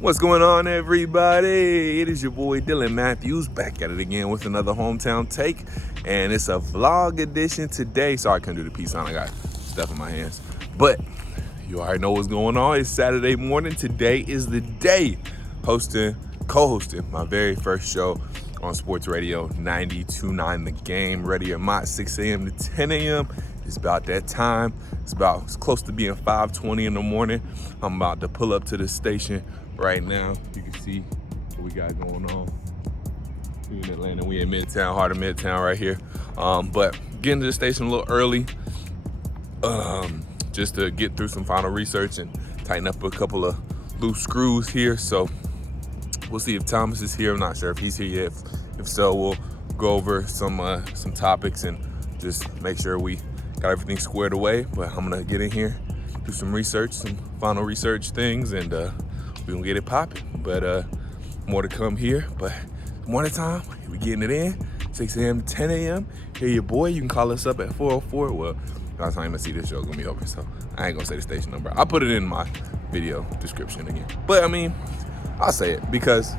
What's going on, everybody? It is your boy Dylan Mathews back at it again with another hometown take, and it's a vlog edition today. Sorry I couldn't do the peace sign, I got stuff in my hands, but you already know what's going on. It's Saturday morning. Today is the day co-hosting my very first show on sports radio 92.9 The Game, ready at MOTT, 6 a.m. to 10 a.m. It's about that time. It's close to being 5:20 in the morning. I'm about to pull up to the station right now. You can see what we got going on. We in Atlanta, we in Midtown, heart of Midtown right here. But getting to the station a little early, just to get through some final research and tighten up a couple of loose screws here. So we'll see if Thomas is here. I'm not sure if he's here yet. If so, we'll go over some topics and just make sure we got everything squared away. But I'm gonna get in here, do some research, some final research things, and we're gonna get it popping. But more to come here. But morning time, we getting it in, 6 a.m. to 10 a.m. Hear your boy. You can call us up at 404. Well, by the time you see this show, gonna be over, so I ain't gonna say the station number. I'll put it in my video description again. But I mean, I'll say it because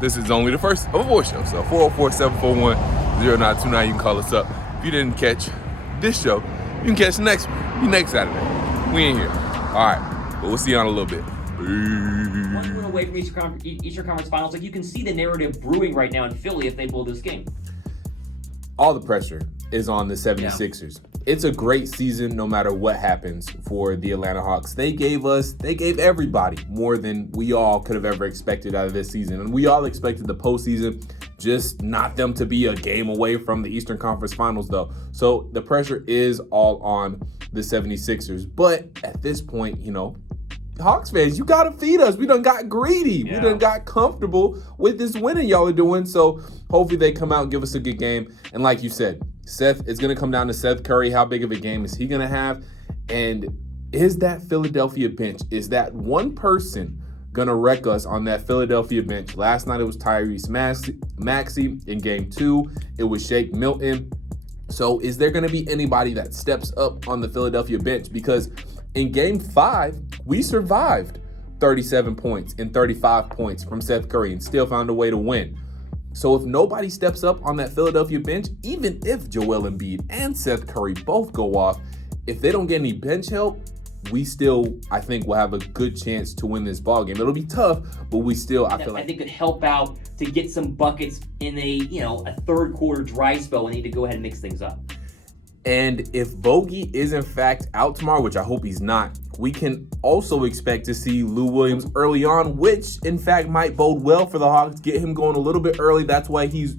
this is only the first of a voice show. So 404-741-0929. You can call us up. If you didn't catch this show, you can catch the next one. Next Saturday. We in here. All right, but we'll see you on a little bit. 1 win away from Eastern Conference Finals. Like, you can see the narrative brewing right now in Philly if they blow this game. All the pressure is on the 76ers. Yeah. It's a great season no matter what happens for the Atlanta Hawks. They gave everybody more than we all could have ever expected out of this season. And we all expected the postseason, just not them to be a game away from the Eastern Conference Finals though. So the pressure is all on the 76ers. But at this point, you know, Hawks fans, you gotta feed us. We done got greedy. Yeah. We done got comfortable with this winning y'all are doing. So hopefully they come out and give us a good game. And like you said, Seth, it's gonna come down to Seth Curry. How big of a game is he gonna have? And is that Philadelphia bench, is that one person gonna wreck us on that Philadelphia bench? Last night it was Tyrese Maxey. In game 2, it was Shake Milton. So is there gonna be anybody that steps up on the Philadelphia bench? Because in game 5, we survived 37 points and 35 points from Seth Curry and still found a way to win. So if nobody steps up on that Philadelphia bench, even if Joel Embiid and Seth Curry both go off, if they don't get any bench help, we still, I think, will have a good chance to win this ball game. It'll be tough, but we still, I feel like, I think could help out to get some buckets in a third quarter dry spell. We need to go ahead and mix things up. And if Bogey is in fact out tomorrow, which I hope he's not, we can also expect to see Lou Williams early on, which in fact might bode well for the Hawks. Get him going a little bit early. That way he's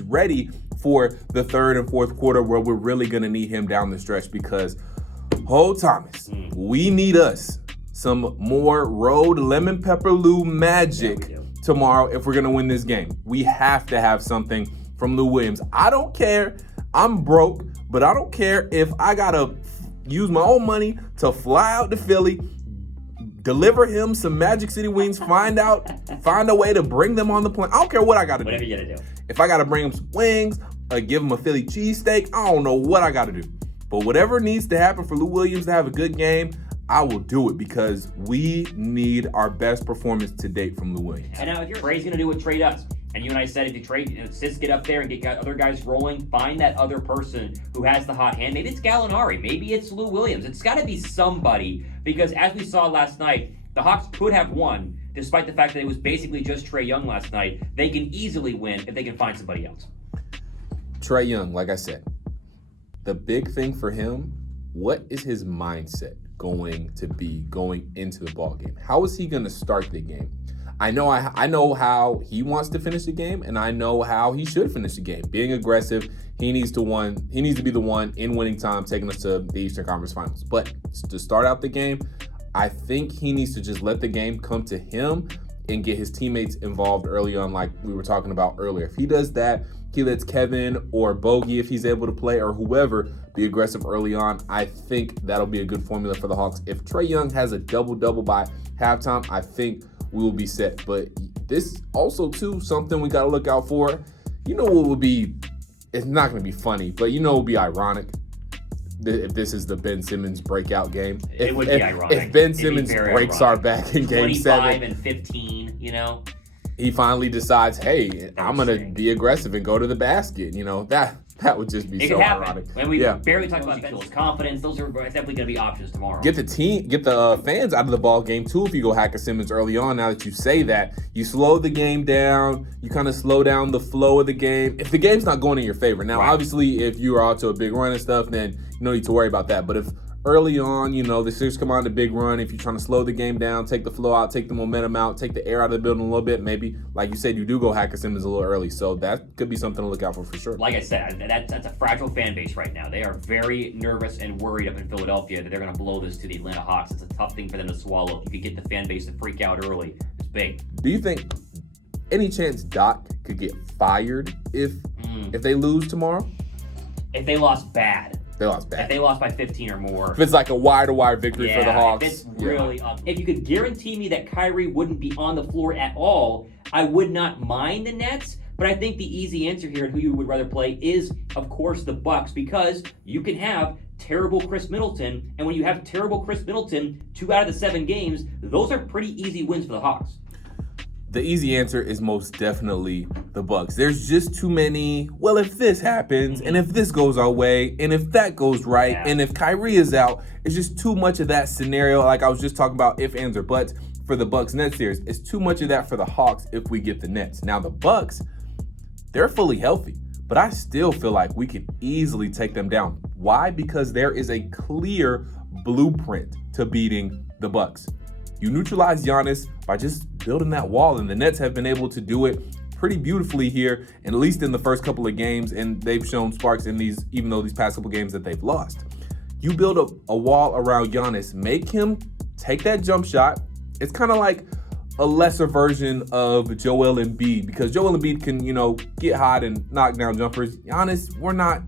ready for the third and fourth quarter where we're really gonna need him down the stretch because, oh Thomas, we need us some more road lemon pepper Lou magic tomorrow if we're gonna win this game. We have to have something from Lou Williams. I don't care. I'm broke, but I don't care if I gotta use my own money to fly out to Philly, deliver him some Magic City wings, find a way to bring them on the plane. I don't care what I gotta do. Whatever you gotta do. If I gotta bring him some wings, give him a Philly cheesesteak, I don't know what I gotta do. But whatever needs to happen for Lou Williams to have a good game, I will do it because we need our best performance to date from Lou Williams. And now if Trey's gonna do what Trey does, and you and I said if you trade, Sis get up there and get other guys rolling, find that other person who has the hot hand. Maybe it's Gallinari, maybe it's Lou Williams. It's got to be somebody because as we saw last night, the Hawks could have won despite the fact that it was basically just Trae Young last night. They can easily win if they can find somebody else. Trae Young, like I said, the big thing for him, what is his mindset going to be going into the ball game? How is he going to start the game? I know how he wants to finish the game, and I know how he should finish the game. Being aggressive, he needs to be the one in winning time, taking us to the Eastern Conference Finals. But to start out the game, I think he needs to just let the game come to him and get his teammates involved early on, like we were talking about earlier. If he does that, he lets Kevin or Bogey, if he's able to play, or whoever, be aggressive early on. I think that'll be a good formula for the Hawks. If Trae Young has a double-double by halftime, I think we will be set. But this also, too, something we got to look out for. You know what would be, it's not going to be funny, but you know what would be ironic? if this is the Ben Simmons breakout game. It would be ironic. If Ben Simmons breaks our back in Game 7. 25 and 15, you know? He finally decides, hey, I'm going to be aggressive and go to the basket. You know, that would just be so ironic. When we barely talked about Ben's confidence, those are definitely going to be options tomorrow. Get the fans out of the ball game too if you go hack a Simmons early on. Now that you say that, you slow the game down. You kind of slow down the flow of the game. If the game's not going in your favor. Now, obviously, if you are out to a big run and stuff, then you don't need to worry about that. But if early on, you know, the Sixers come on the big run. If you're trying to slow the game down, take the flow out, take the momentum out, take the air out of the building a little bit, maybe, like you said, you do go hack a Simmons a little early. So that could be something to look out for sure. Like I said, that's a fragile fan base right now. They are very nervous and worried up in Philadelphia that they're going to blow this to the Atlanta Hawks. It's a tough thing for them to swallow. If you could get the fan base to freak out early, it's big. Do you think any chance Doc could get fired if they lose tomorrow? If they lost bad. If they lost by 15 or more. If it's like a wire-to-wire victory for the Hawks. If it's really up. If you could guarantee me that Kyrie wouldn't be on the floor at all, I would not mind the Nets. But I think the easy answer here and who you would rather play is, of course, the Bucks, because you can have terrible Chris Middleton. And when you have terrible Chris Middleton, 2 out of the 7 games, those are pretty easy wins for the Hawks. The easy answer is most definitely the Bucks. There's just too many, well, if this happens, and if this goes our way, and if that goes right, and if Kyrie is out, it's just too much of that scenario. Like I was just talking about if, ands, or buts for the Bucks-Nets series. It's too much of that for the Hawks if we get the Nets. Now, the Bucks, they're fully healthy, but I still feel like we can easily take them down. Why? Because there is a clear blueprint to beating the Bucks. You neutralize Giannis by just building that wall, and the Nets have been able to do it pretty beautifully here, and at least in the first couple of games, and they've shown sparks in these, even though these past couple of games that they've lost. You build a wall around Giannis, make him take that jump shot. It's kind of like a lesser version of Joel Embiid, because Joel Embiid can, you know, get hot and knock down jumpers. Giannis, we're not.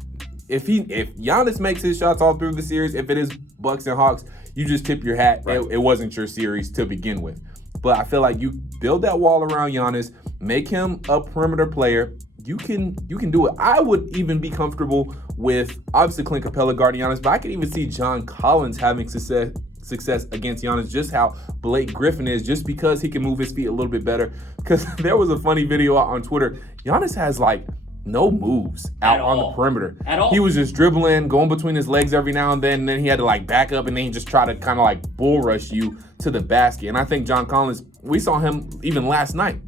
If Giannis makes his shots all through the series, if it is Bucks and Hawks, you just tip your hat. Right. It wasn't your series to begin with. But I feel like you build that wall around Giannis, make him a perimeter player. You can do it. I would even be comfortable with, obviously, Clint Capella guarding Giannis, but I could even see John Collins having success against Giannis, just how Blake Griffin is, just because he can move his feet a little bit better. Because there was a funny video out on Twitter. Giannis has like no moves out on the perimeter. At all. He was just dribbling, going between his legs every now and then he had to like back up and then he just try to kind of like bull rush you to the basket. And I think John Collins, we saw him even last night.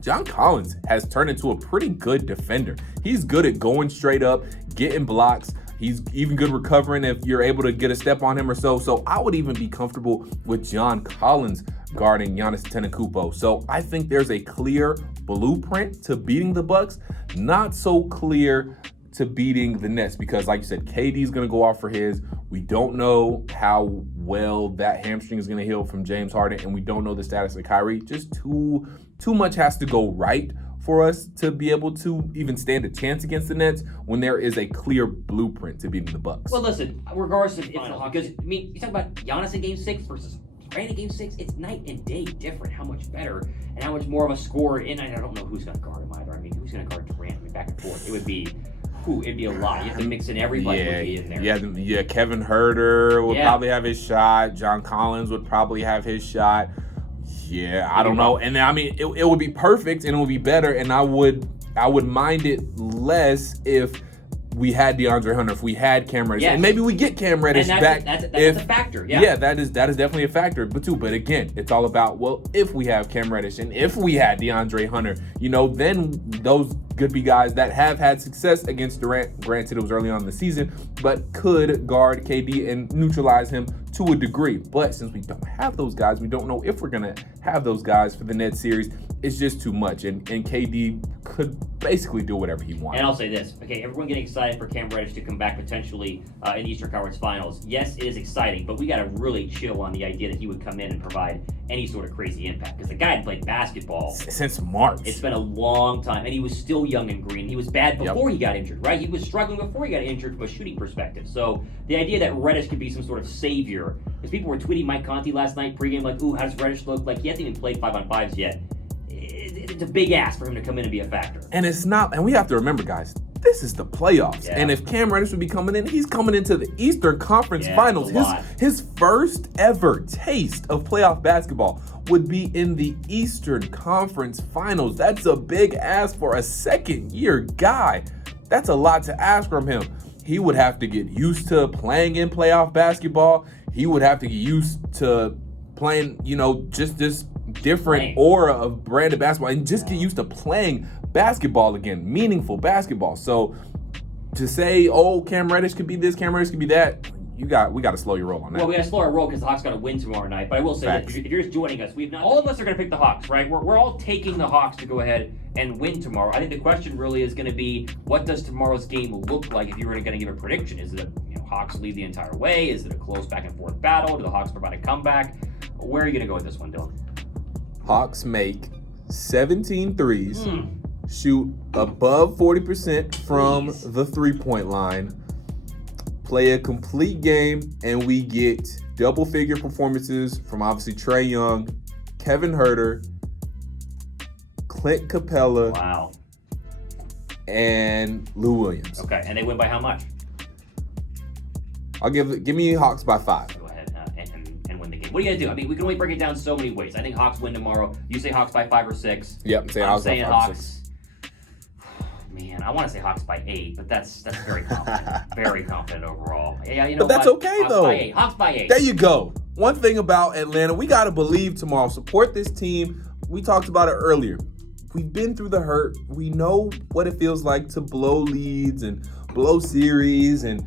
John Collins has turned into a pretty good defender. He's good at going straight up, getting blocks. He's even good recovering if you're able to get a step on him or so. So I would even be comfortable with John Collins guarding Giannis Antetokounmpo. So I think there's a clear blueprint to beating the Bucks, not so clear to beating the Nets, because like you said, KD's going to go off for his. We don't know how well that hamstring is going to heal from James Harden, and we don't know the status of Kyrie. Just too much has to go right for us to be able to even stand a chance against the Nets when there is a clear blueprint to beating the Bucks. Well, listen, regardless of because I mean, you talk about Giannis in Game 6 versus Durant in Game 6, it's night and day different how much better and how much more of a score. And I don't know who's going to guard him either. I mean, who's going to guard Durant? I mean, back and forth. It'd be a lot. You have to mix in everybody would be in there. Yeah, Kevin Huerter would probably have his shot. John Collins would probably have his shot. Yeah, I don't know. And I mean, it would be perfect and it would be better, and I would mind it less if we had DeAndre Hunter, if we had Cam Reddish. Yes. And maybe we get Cam Reddish back. That's a factor, yeah. That is definitely a factor. But again, it's all about, well, if we have Cam Reddish and if we had DeAndre Hunter, then those could be guys that have had success against Durant. Granted, it was early on in the season, but could guard KD and neutralize him to a degree. But since we don't have those guys, we don't know if we're going to have those guys for the Nets series. It's just too much. And KD could basically do whatever he wants. And I'll say this. Okay, everyone getting excited for Cam Reddish to come back potentially in the Eastern Conference Finals. Yes, it is exciting, but we got to really chill on the idea that he would come in and provide any sort of crazy impact. Because the guy had played basketball since March. It's been a long time, and he was still young and green. He was bad before he got injured, right? He was struggling before he got injured from a shooting perspective. So the idea that Reddish could be some sort of savior, because people were tweeting Mike Conti last night pregame like, ooh, how does Reddish look? Like, he hasn't even played 5-on-5s yet. It's a big ask for him to come in and be a factor. And it's not, and we have to remember, guys, this is the playoffs. Yeah. And if Cam Reddish would be coming in, he's coming into the Eastern Conference Finals. His first ever taste of playoff basketball would be in the Eastern Conference Finals. That's a big ask for a second-year guy. That's a lot to ask from him. He would have to get used to playing in playoff basketball. He would have to get used to playing, just this different aura of brand of basketball and just get used to playing basketball again, meaningful basketball. So to say, Cam Reddish could be this, Cam Reddish could be that, we got to slow your roll on that. Well, we got to slow our roll because the Hawks got to win tomorrow night. But I will say that if you're just joining us, all of us are going to pick the Hawks, right? We're all taking the Hawks to go ahead and win tomorrow. I think the question really is going to be, what does tomorrow's game look like if you were going to give a prediction? Is it Hawks lead the entire way? Is it a close back and forth battle? Do the Hawks provide a comeback? Where are you going to go with this one, Dylan? Hawks make 17 threes, shoot above 40% from the three-point line, play a complete game, and we get double-figure performances from obviously Trae Young, Kevin Huerter, Clint Capella, and Lou Williams. Okay, and they win by how much? I'll give me Hawks by 5. Go ahead and win the game. What are you gonna do? I mean, we can only break it down so many ways. I think Hawks win tomorrow. You say Hawks by 5 or 6. Yep, I'm saying Hawks. Man, I want to say Hawks by 8, but that's very confident. Very confident overall. Yeah, but that's okay Hawks though. By 8. Hawks by 8. There you go. One thing about Atlanta, we gotta believe tomorrow. Support this team. We talked about it earlier. We've been through the hurt. We know what it feels like to blow leads and blow series, and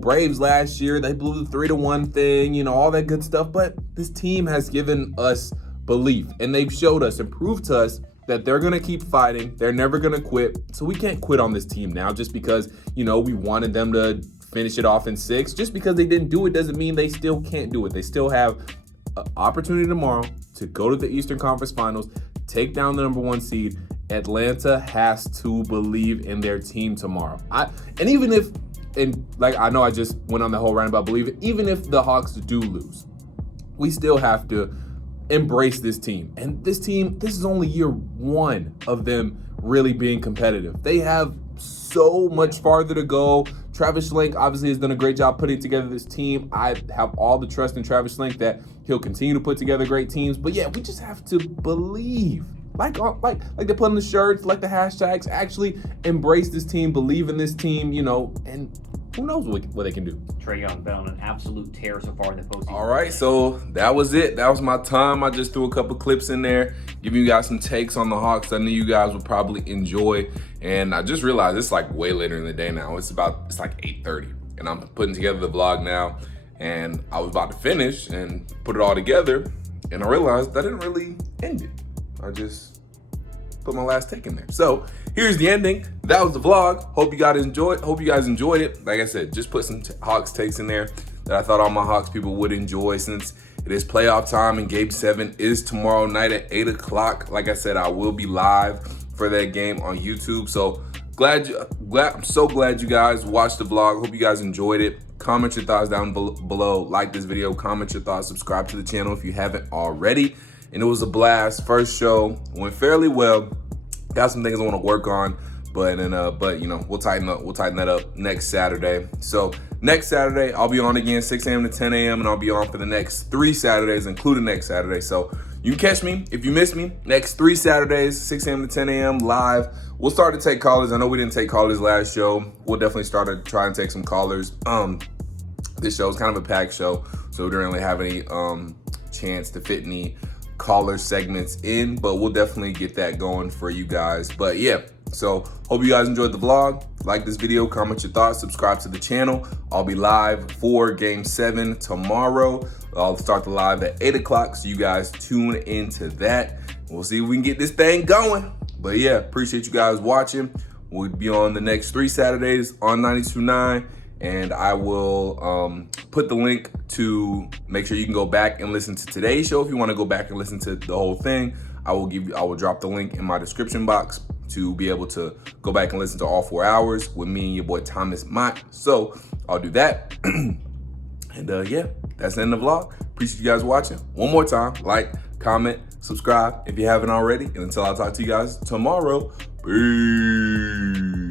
Braves last year, they blew the 3-1 thing, all that good stuff. But this team has given us belief, and they've showed us and proved to us that they're gonna keep fighting. They're never gonna quit. So we can't quit on this team now just because, we wanted them to finish it off in 6. Just because they didn't do it doesn't mean they still can't do it. They still have an opportunity tomorrow to go to the Eastern Conference Finals, take down the number 1 seed. Atlanta has to believe in their team tomorrow. I know I just went on the whole rant about believing. Even if the Hawks do lose, we still have to embrace this team. And this team, this is only year 1 of them really being competitive. They have so much farther to go. Travis Schlenk obviously has done a great job putting together this team. I have all the trust in Travis Schlenk that he'll continue to put together great teams. But yeah, we just have to believe. Like they put on the shirts, like the hashtags, actually embrace this team, believe in this team, and who knows what they can do. Trae Young been on an absolute tear so far in the postseason. All right, so that was it. That was my time. I just threw a couple clips in there, giving you guys some takes on the Hawks I knew you guys would probably enjoy. And I just realized it's like way later in the day now. It's like 8:30, and I'm putting together the vlog now. And I was about to finish and put it all together, and I realized that didn't really end it. I just put my last take in there. So here's the ending. That was the vlog. Hope you guys enjoyed it. Like I said, just put some Hawks takes in there that I thought all my Hawks people would enjoy, since it is playoff time and Game 7 is tomorrow night at 8 o'clock. Like I said, I will be live for that game on YouTube. So I'm so glad you guys watched the vlog. Hope you guys enjoyed it. Comment your thoughts down below. Like this video. Comment your thoughts. Subscribe to the channel if you haven't already. And it was a blast. First show went fairly well. Got some things I want to work on, but we'll tighten that up next Saturday. So next Saturday I'll be on again 6 a.m. to 10 a.m. and I'll be on for the next 3 Saturdays, including next Saturday. So you can catch me if you miss me next 3 Saturdays, 6 a.m. to 10 a.m. live. We'll start to take callers. I know we didn't take callers last show. We'll definitely start to try and take some callers. This show is kind of a packed show, so we didn't really have any chance to fit any caller segments in, but we'll definitely get that going for you guys. But yeah, so hope you guys enjoyed the vlog. Like this video, comment your thoughts, subscribe to the channel. I'll be live for Game 7 tomorrow. I'll start the live at 8 o'clock, so you guys tune into that. We'll see if we can get this thing going. But yeah, appreciate you guys watching. We'll be on the next 3 Saturdays on 92.9. And I will put the link to make sure you can go back and listen to today's show. If you want to go back and listen to the whole thing, I will drop the link in my description box to be able to go back and listen to all 4 hours with me and your boy Thomas Mott. So I'll do that. And yeah, that's the end of the vlog. Appreciate you guys watching. One more time, like, comment, subscribe if you haven't already. And until I talk to you guys tomorrow, peace.